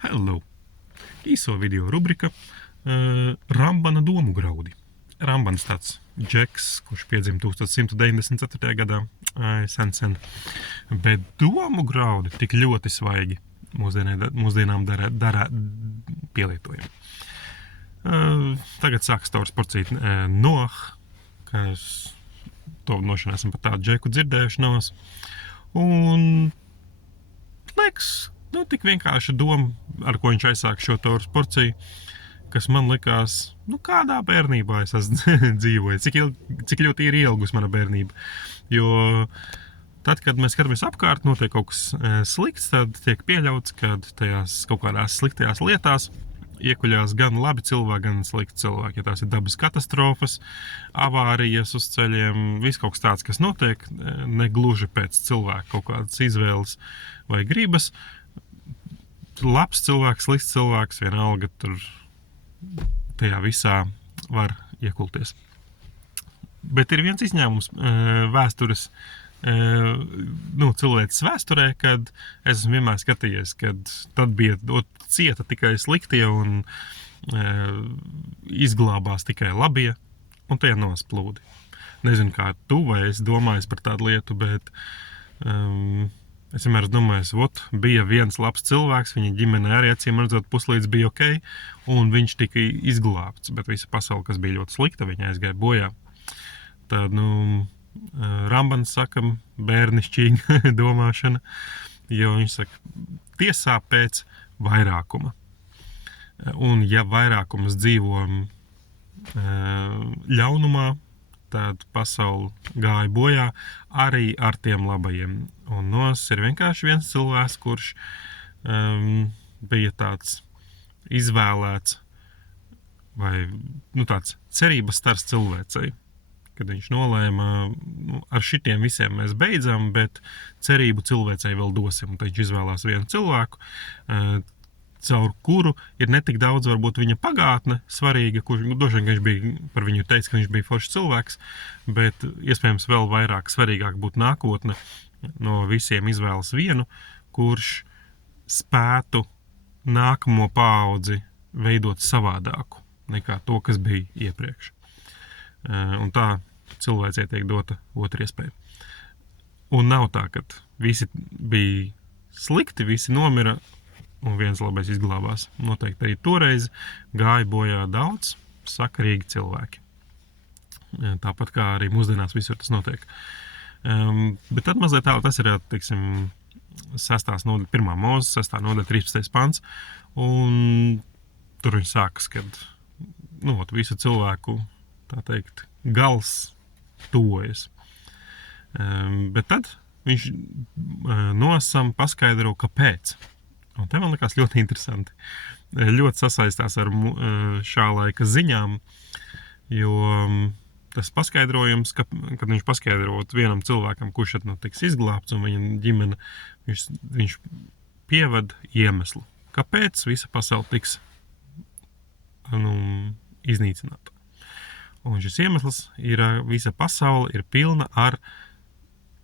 Hello! Īso video rubrika Rambana domu graudi. Rambans tāds džeks, kurš piedzima 1194. gadā, sen, bet domu graudi tik ļoti svaigi mūsdienām dara pielietojumi. Tagad sākas tavs porcīt Noah, kas to nošana esam par tādu džeku dzirdējuši nos. Un liekas, tik vienkārši doma, ar ko viņš aizsāk šo tavs porciju, kas man likās, kādā bērnībā es esmu dzīvojis, cik ļoti ir ielgus mana bērnība. Jo tad, kad mēs skatāmies apkārt, notiek kaut kas slikts, tad tiek pieļauts, kad tajās kaut kādās sliktajās lietās iekuļās gan labi cilvēki, gan slikti cilvēki. Ja tās ir dabas katastrofas, avārijas uz ceļiem, viss kaut kas tāds, kas notiek, negluži pēc cilvēka kaut kādas izvēles vai gribas. Labs cilvēks, slikts cilvēks, vienalga tur tajā visā var iekulties. Bet ir viens izņēmums vēstures, cilvēces vēsturē, kad es esmu vienmēr skatījies, kad tad bija cieta tikai sliktie un izglābās tikai labie, un tie nosplūdi. Nezinu, kā tu vai es domāju par tādu lietu, bet es vienmēr domāju, bija viens labs cilvēks, viņa ģimene arī acīm redzot puslīdz bija ok, un viņš tika izglābts, bet visa pasaule, kas bija ļoti slikta, viņa aizgāja bojā. Tad, Rambans saka, bērnišķīga domāšana, jo viņš saka, tiesā pēc vairākuma. Un ja vairākums dzīvo ļaunumā, tad pasaule gāja bojā arī ar tiem labajiem. Un Nos ir vienkārši viens cilvēks, kurš bija tāds izvēlēts vai tāds cerības stars cilvēcei. Kad viņš nolēma, ar šitiem visiem mēs beidzam, bet cerību cilvēcei vēl dosim. Tad viņš izvēlās vienu cilvēku, caur kuru ir netik daudz varbūt viņa pagātne svarīga, kurš droši vien viņš bija, par viņu teica, ka viņš bija foršs cilvēks, bet iespējams vēl vairāk svarīgāk būtu nākotne no visiem izvēlas vienu, kurš spētu nākamo paudzi veidot savādāku nekā to, kas bija iepriekš. Un tā cilvēcei tiek dota otra iespēja. Un nav tā, ka visi bija slikti, visi nomira, un viens labais izglābās. Noteikti arī toreiz gāja bojā daudz sakarīgi cilvēki. Tāpat kā arī mūsdienās visur tas notiek. Bet tad mazliet tālāk tas ir, 6. nodaļa, 1. Mūzes, 6. nodaļa, 13. pants. Un tur viņš sākas, kad visu cilvēku, tā teikt, gals tuvojas. Bet tad viņš Nosam paskaidro, kāpēc. Un te man likās ļoti interesanti. Ļoti sasaistās ar šā laika ziņām, jo tas paskaidrojums, kad viņš paskaidrot vienam cilvēkam, kurš tiks izglābts un viņa ģimene, viņš pieved iemeslu, kāpēc visa pasaule tiks iznīcināta. Un šis iemesls ir, visa pasaule ir pilna ar,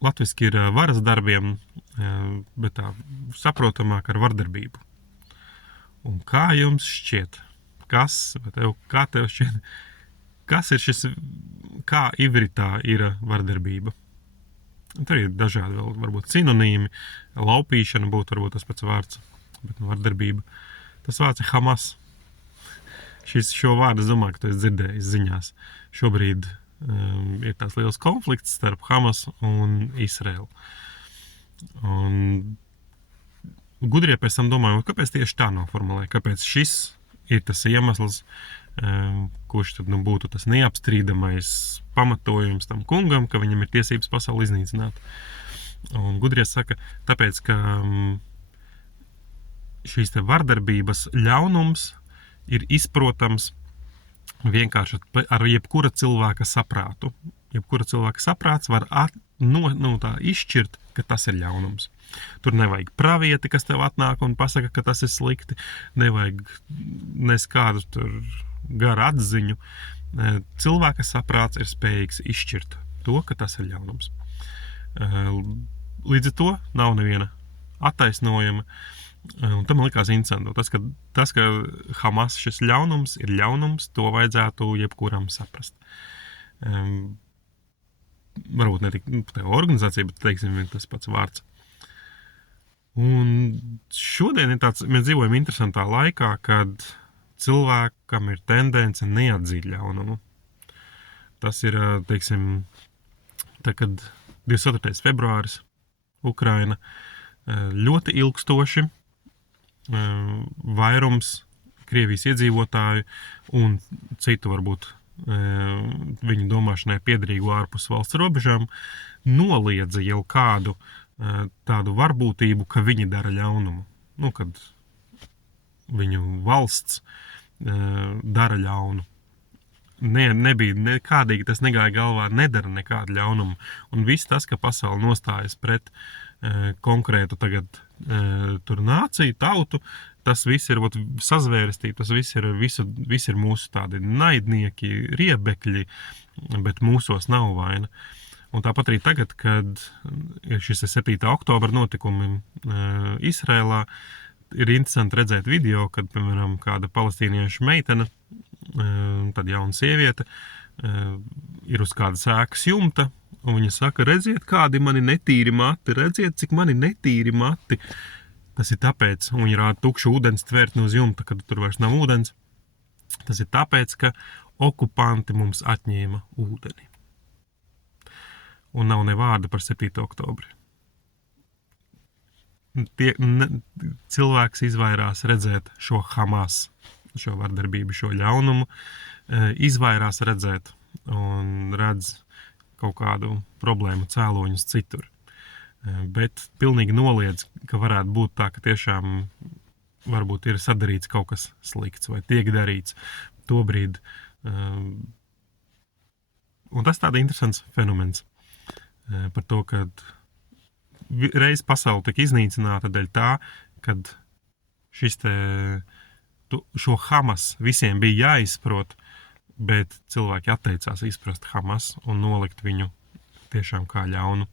latviski ir varas darbiem, bet tā saprotamāk ar vardarbību. Un kā jums šķiet, kā tev šķiet, kas ir šis, kā ivritā ir vardarbība? Un tur ir dažādi vēl, varbūt sinonīmi, laupīšana būtu varbūt tas pats vārds, bet vardarbība. Tas vārds ir Hamas. Šo vārdu, es domāju, ka tu esi dzirdējis ziņās. Šobrīd ir tās liels konflikts starp Hamas un Izraelu. Un gudrie pēc tam domāju, kāpēc tieši tā noformulē, kāpēc šis ir tas iemesls, kurš tad būtu tas neapstrīdamais pamatojums tam kungam, ka viņam ir tiesības pasauli iznīcināt. Un gudrie saka, tāpēc, ka šīs te vardarbības ļaunums ir izprotams vienkārši ar jebkura cilvēka saprātu. Jebkura cilvēka saprāts var izšķirt, ka tas ir ļaunums. Tur nevajag pravieti, kas tev atnāk un pasaka, ka tas ir slikti. Nevajag neskādu tur garu atziņu. Cilvēka saprāts ir spējīgs izšķirt to, ka tas ir ļaunums. Līdz ar to nav neviena attaisnojama Un tam man likās interesanti. Tas, ka Hamas šis ļaunums ir ļaunums, to vajadzētu jebkuram saprast. Varbūt ne tik organizācija, bet, teiksim, tas pats vārds. Un šodien ir mēs dzīvojam interesantā laikā, kad cilvēkam ir tendence neatzīt ļaunumu. Tas ir, teiksim, kad 24. februāris Ukraina ļoti ilgstoši vairums Krievijas iedzīvotāju un citu varbūt viņu domāšanai piederīgu ārpus valsts robežām noliedza jau kādu tādu varbūtību, ka viņi dara ļaunumu. Kad viņu valsts dara ļaunu. Nebija nekādīgi, tas negāja galvā, nedara nekādu ļaunumu. Un viss tas, ka pasaule nostājas pret konkrētu tagad tur nāciju, tautu, tas viss ir sazvērestība, tas viss ir mūsu tādi naidnieki, riebekļi, bet mūsos nav vaina. Un tāpat arī tagad, kad ir šis 7. oktobra notikumi Izrēlā, ir interesanti redzēt video, kad, piemēram, kāda palestīniešu meitene, tad jauna sieviete, ir uz kādas ēkas jumta, un viņa saka, redziet, kādi mani netīri mati, redziet, cik mani netīri mati. Tas ir tāpēc, un viņa rāda tukšu ūdens tvērtni uz jumta, kad tur vairs nav ūdens. Tas ir tāpēc, ka okupanti mums atņēma ūdeni. Un nav ne vārda par 7. oktobri. Cilvēks izvairās redzēt šo Hamas, šo vardarbību, šo ļaunumu, izvairās redzēt un redz kaut kādu problēmu cēloņus citur. Bet pilnīgi noliedz, ka varētu būt tā, ka tiešām varbūt ir sadarīts kaut kas slikts vai tiek darīts tobrīd. Un tas tāda interesants fenomens par to, ka reiz pasaule tika iznīcināta dēļ tā, kad šo Hamas visiem bija jāizprot, bet cilvēki atteicās izprast Hamas un nolikt viņu tiešām kā ļaunu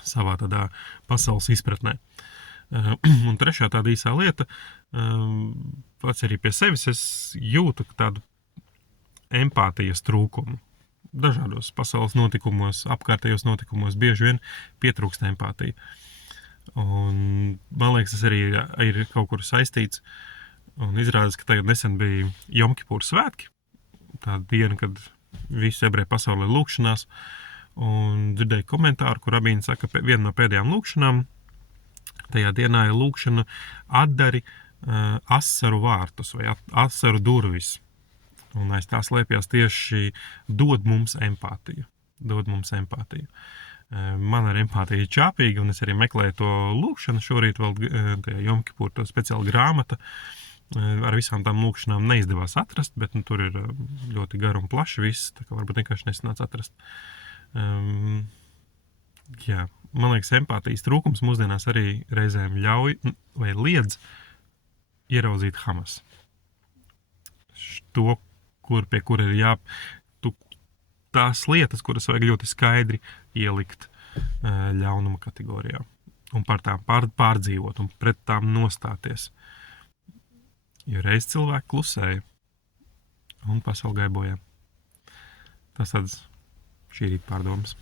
savā tādā pasaules izpratnē. Un trešā tāda īsā lieta, pats arī pie sevis es jūtu tādu empātijas trūkumu. Dažādos pasaules notikumos, apkārtējos notikumos bieži vien pietrūkst empātija. Un man liekas, tas arī ir kaut kur saistīts. Un izrādās, ka tagad nesen bija Jomkipūra svētki. Tā diena, kad visi ebreji pasaulē lūkšanās. Un dzirdēju komentāru, kur rabīni saka, ka viena no pēdējām lūkšanām tajā dienā ir lūkšana atdari asaru vārtus vai asaru durvis. Un aiz tā slēpjas tieši dod mums empātiju. Man ar empātiju ir čāpīgi, un es arī meklēju to lūkšanu šorīt vēl tajā Jomkipūra, to speciāla grāmata. Ar visām tām lūkšanām neizdevās atrast, bet tur ir ļoti gar un plaši viss, tā kā varbūt vienkārši nesanāca atrast. Man liekas, empātijas trūkums mūsdienās arī reizēm ļauj vai liedz ieraudzīt Hamas. To, pie kura ir tās lietas, kuras vajag ļoti skaidri ielikt ļaunuma kategorijā. Un par tām pārdzīvot un pret tām nostāties. Jo reiz cilvēki klusēja un pasaule gāja bojā. Tas tāds šī rīta pārdomas.